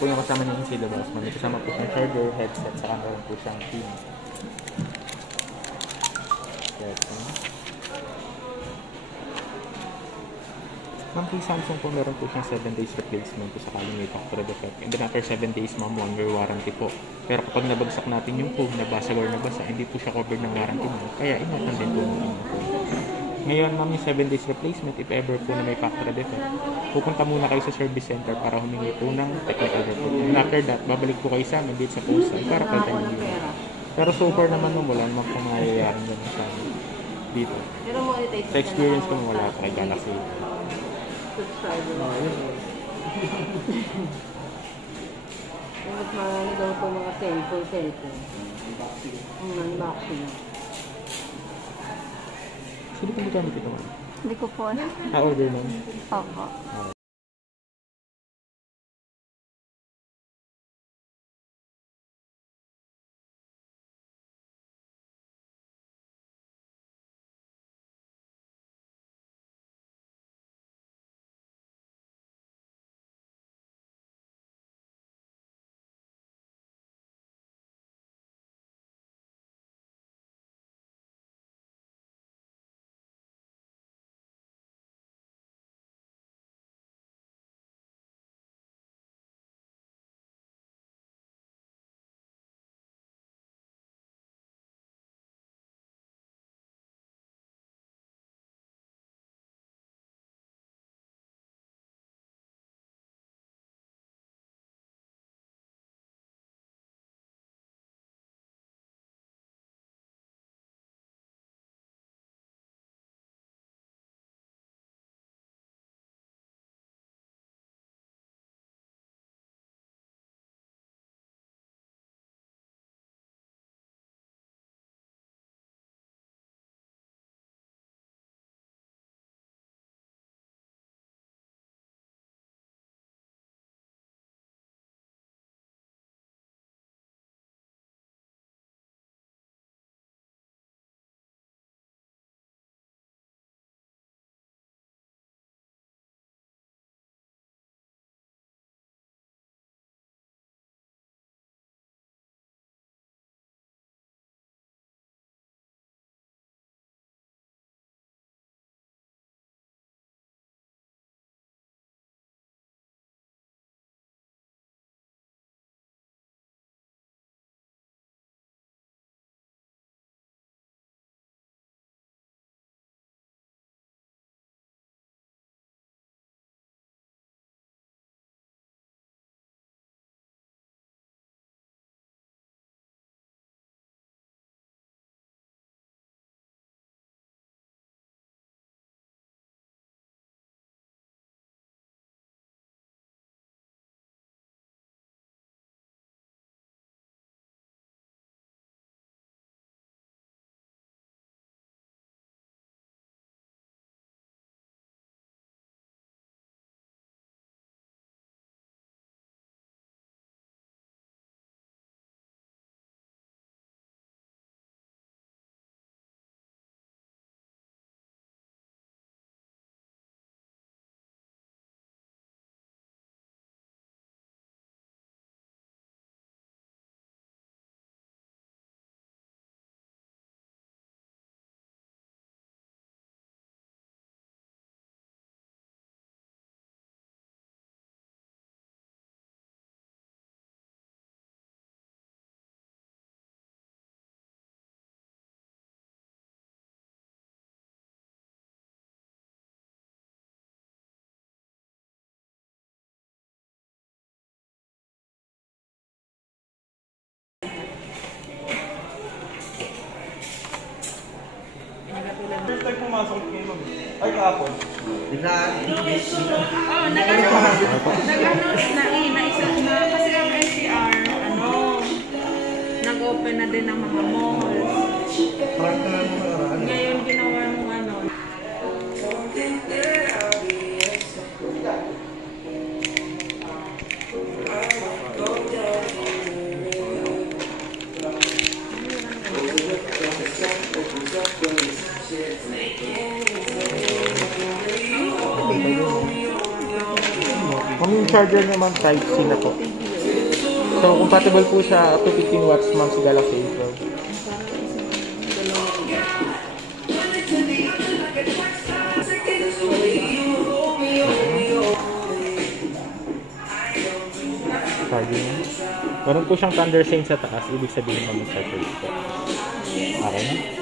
po yung kasama niya yung CD box. May kasama po siyang charger, headset, saka meron po siyang pin. Ma'am, kay Samsung po meron po siyang 7 days replacement po sakaling may factory defect. And then after 7 days, ma'am, 1 year warranty po. Pero kapag nabagsak natin yung phone, nabasag or nabasa, hindi po siya covered ng warranty mo. Kaya ingatan din po ng phone. Ngayon, ma'am, yung 7 days replacement, if ever po na may factory defect, pupunta muna kayo sa service center para humingi po ng technical report. And after that, babalik po kayo sa amin dito sa post para palitan nyo yun. Pero so far naman nung wala naman po mayayari naman sa dito. Sa experience ko wala pa kay Galaxy. Mas marami daw po mga cellphone. Unboxing. Sino po gamit ito, ma'am? Hindi ko po ano. Order ma'am? Opo. First time pumasok kayo mag... Ay, kahapon. Oo, naisa na, kasi ang NCR, nag-open na din ng mga malls. Ngayon, ginawa nung Kung yung charger naman type C na to. So, compatible po siya up to 15 watts, ma'am, sa Galaxy A12. Charging na. Meron po siyang thunder sign sa taas, ibig sabihin mag-start po. Okay na?